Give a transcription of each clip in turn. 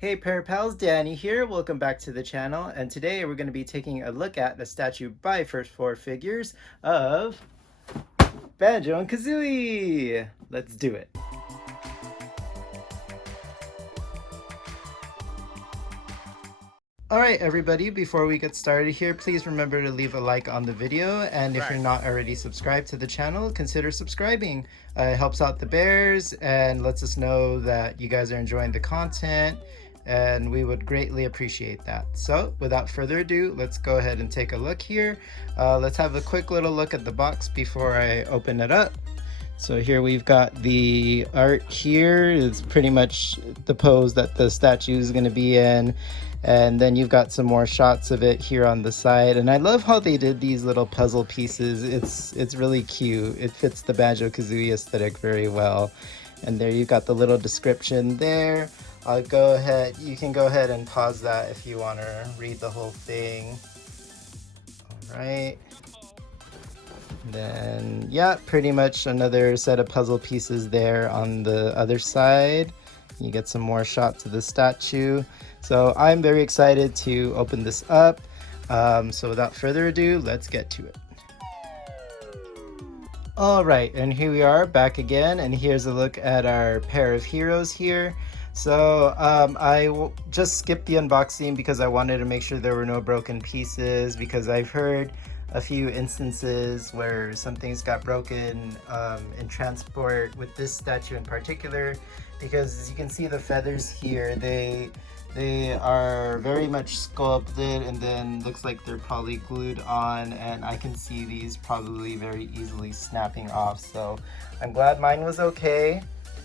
Hey Pair Pals, Danny here. Welcome back to the channel. And today we're going to be taking a look at the statue by First Four Figures of Banjo and Kazooie. Let's do it. Alright everybody, before we get started here, please remember to leave a like on the video, and if you're not already subscribed to the channel, consider subscribing. It helps out the bears and lets us know that you guys are enjoying the content, and we would greatly appreciate that. So without further ado, let's go ahead and take a look here. Let's have a quick little look at the box before I open it up. So here we've got the art here. It's pretty much the pose that the statue is going to be in. And then you've got some more shots of it here on the side. And I love how they did these little puzzle pieces. It's really cute. It fits the Banjo Kazooie aesthetic very well. And there you've got the little description there. You can go ahead and pause that if you want to read the whole thing. All right. Then, yeah, pretty much another set of puzzle pieces there on the other side. You get some more shots of the statue. So I'm very excited to open this up. So without further ado, let's get to it. All right, and here we are back again, and here's a look at our pair of heroes here. So I just skipped the unboxing because I wanted to make sure there were no broken pieces, because I've heard a few instances where some things got broken in transport with this statue in particular, because as you can see the feathers here, they are very much sculpted and then looks like they're probably glued on, and I can see these probably very easily snapping off. So I'm glad mine was okay.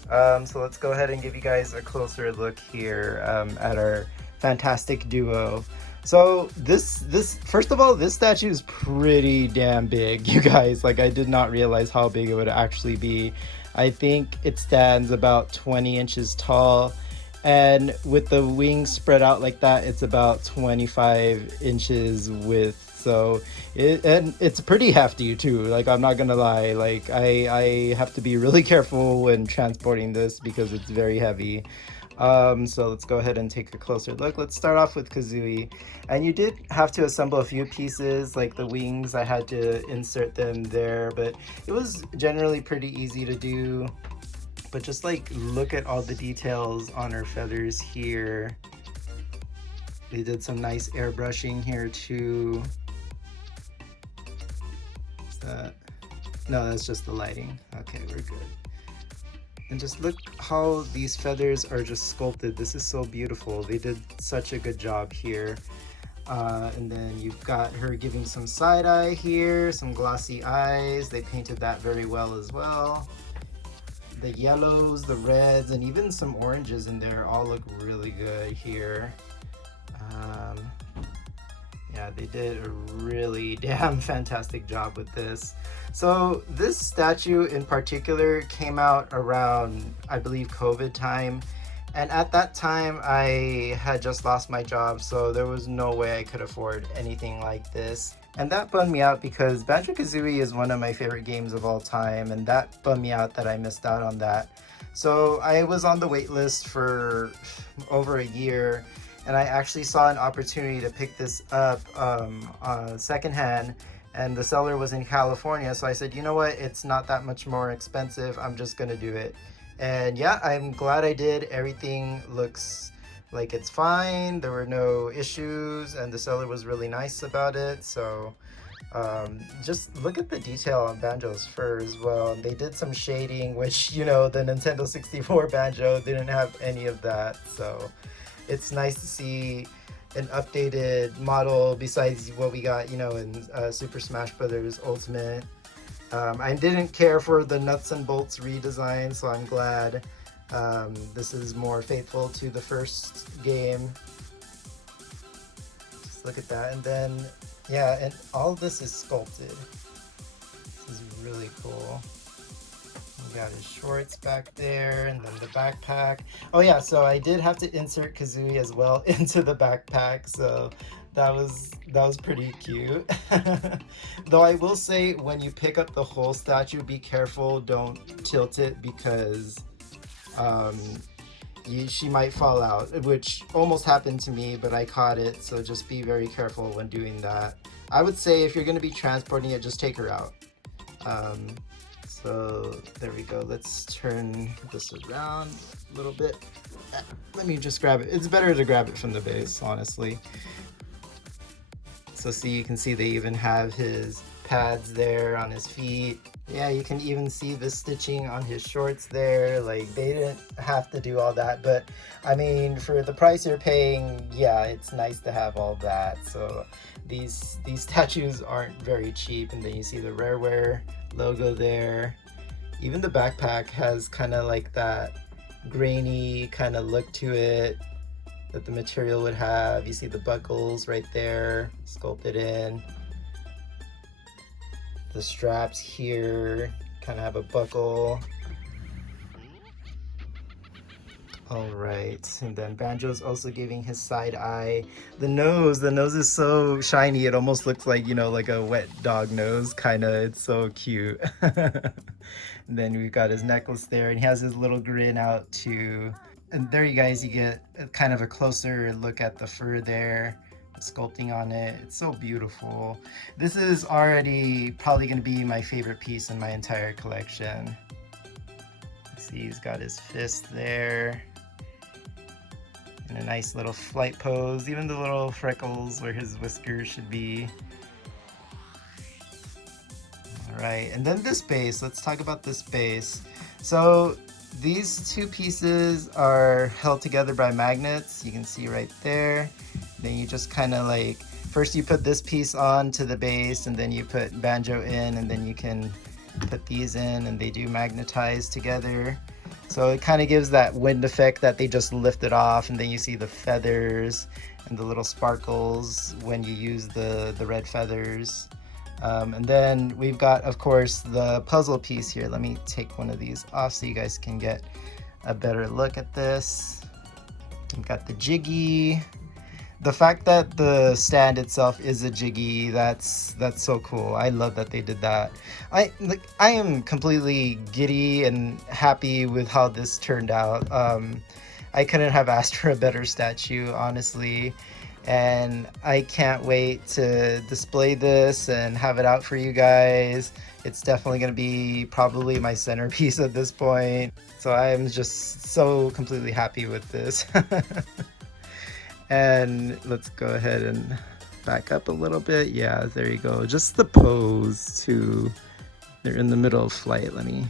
So let's go ahead and give you guys a closer look here at our fantastic duo. So this first of all, this statue is pretty damn big, you guys. Like, I did not realize how big it would actually be. I think it stands about 20 inches tall, and with the wings spread out like that, it's about 25 inches width. So it's pretty hefty too. Like, I'm not gonna lie, like I have to be really careful when transporting this because it's very heavy. So let's go ahead and take a closer look. Let's start off with Kazooie. And you did have to assemble a few pieces, like the wings. I had to insert them there, but it was generally pretty easy to do. But just like look at all the details on her feathers here. They did some nice airbrushing here too. Is that? No, that's just the lighting. Okay, we're good. And just look how these feathers are just sculpted. This is so beautiful. They did such a good job here. And then you've got her giving some side eye here, some glossy eyes. They painted that very well as well. The yellows, the reds, and even some oranges in there all look really good here. Yeah, they did a really damn fantastic job with this. So this statue in particular came out around, I believe, COVID time. And at that time, I had just lost my job, so there was no way I could afford anything like this. And that bummed me out because Banjo Kazooie is one of my favorite games of all time, and that bummed me out that I missed out on that. So I was on the wait list for over a year, and I actually saw an opportunity to pick this up secondhand, and the seller was in California. So I said, you know what, it's not that much more expensive, I'm just gonna do it. And yeah, I'm glad I did. Everything looks like it's fine. There were no issues, and the seller was really nice about it. So just look at the detail on Banjo's fur as well. They did some shading, which, you know, the Nintendo 64 Banjo didn't have any of that. So it's nice to see an updated model besides what we got, you know, in Super Smash Bros. Ultimate. I didn't care for the nuts and bolts redesign, so I'm glad this is more faithful to the first game. Just look at that. And then, yeah, and all of this is sculpted. This is really cool. We got his shorts back there, and then the backpack. Oh yeah, so I did have to insert Kazooie as well into the backpack, so that was pretty cute. Though I will say, when you pick up the whole statue, be careful, don't tilt it, because she might fall out, which almost happened to me, but I caught it. So just be very careful when doing that. I would say if you're going to be transporting it, just take her out. Um, so there we go. Let's turn this around a little bit. Let me just grab it. It's better to grab it from the base, honestly. So see, you can see they even have his pads there on his feet. Yeah, you can even see the stitching on his shorts there. Like, they didn't have to do all that, but I mean, for the price you're paying, yeah, it's nice to have all that. So these statues aren't very cheap. And then you see the Rareware logo there. Even the backpack has kind of like that grainy kind of look to it that the material would have. You see the buckles right there sculpted in. The straps here kind of have a buckle. All right, and then Banjo's also giving his side eye. The nose is so shiny. It almost looks like, you know, like a wet dog nose, kind of. It's so cute. And then we've got his necklace there, and he has his little grin out too. And there you guys, you get kind of a closer look at the fur there, the sculpting on it. It's so beautiful. This is already probably going to be my favorite piece in my entire collection. See, he's got his fist there. And a nice little flight pose, even the little freckles where his whiskers should be. All right, and then this base, let's talk about this base. So these two pieces are held together by magnets. You can see right there. Then you just kind of like, first you put this piece on to the base, and then you put Banjo in, and then you can put these in, and they do magnetize together. So it kind of gives that wind effect that they just lifted off, and then you see the feathers and the little sparkles when you use the red feathers. And then we've got, of course, the puzzle piece here. Let me take one of these off so you guys can get a better look at this. We've got the jiggy. The fact that the stand itself is a jiggy, that's so cool. I love that they did that. I am completely giddy and happy with how this turned out. I couldn't have asked for a better statue, honestly. And I can't wait to display this and have it out for you guys. It's definitely going to be probably my centerpiece at this point. So I'm just so completely happy with this. And let's go ahead and back up a little bit. Yeah, there you go. Just the pose too. They're in the middle of flight. Let me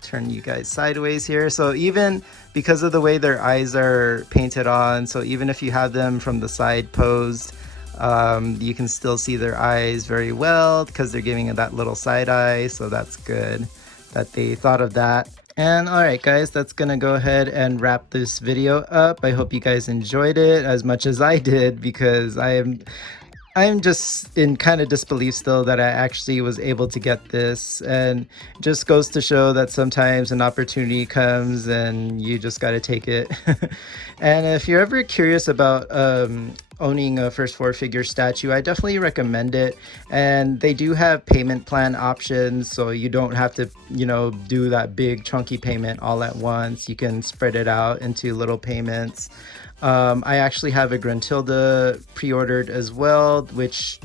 turn you guys sideways here. So even because of the way their eyes are painted on, so even if you have them from the side posed, you can still see their eyes very well because they're giving it that little side eye. So that's good that they thought of that. And all right, guys, that's gonna go ahead and wrap this video up. I hope you guys enjoyed it as much as I did, because I'm just in kind of disbelief still that I actually was able to get this, and it just goes to show that sometimes an opportunity comes and you just got to take it. And if you're ever curious about owning a first four figure statue, I definitely recommend it. And they do have payment plan options, so you don't have to, you know, do that big chunky payment all at once. You can spread it out into little payments. I actually have a Gruntilda pre-ordered as well, which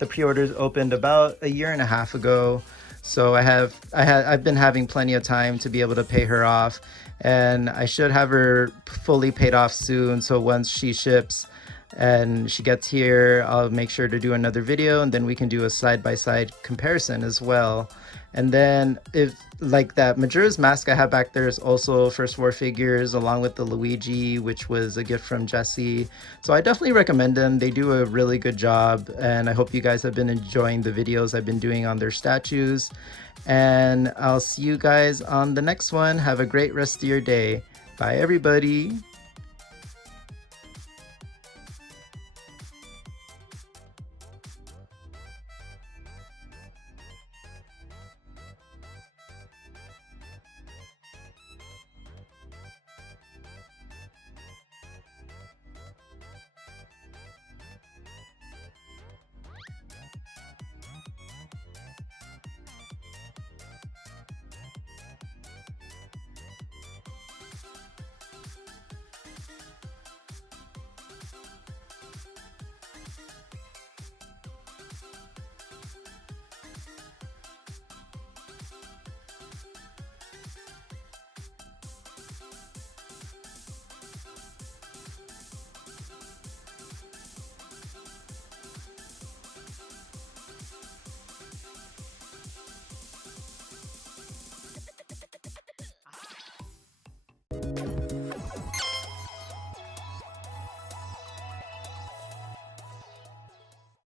the pre-orders opened about a year and a half ago. So I've been having plenty of time to be able to pay her off, and I should have her fully paid off soon. So once she ships and she gets here, I'll make sure to do another video, and then we can do a side-by-side comparison as well. And then if like that Majora's Mask I have back there is also first four figures, along with the Luigi, which was a gift from Jesse. So I definitely recommend them. They do a really good job, and I hope you guys have been enjoying the videos I've been doing on their statues. And I'll see you guys on the next one. Have a great rest of your day. Bye, everybody.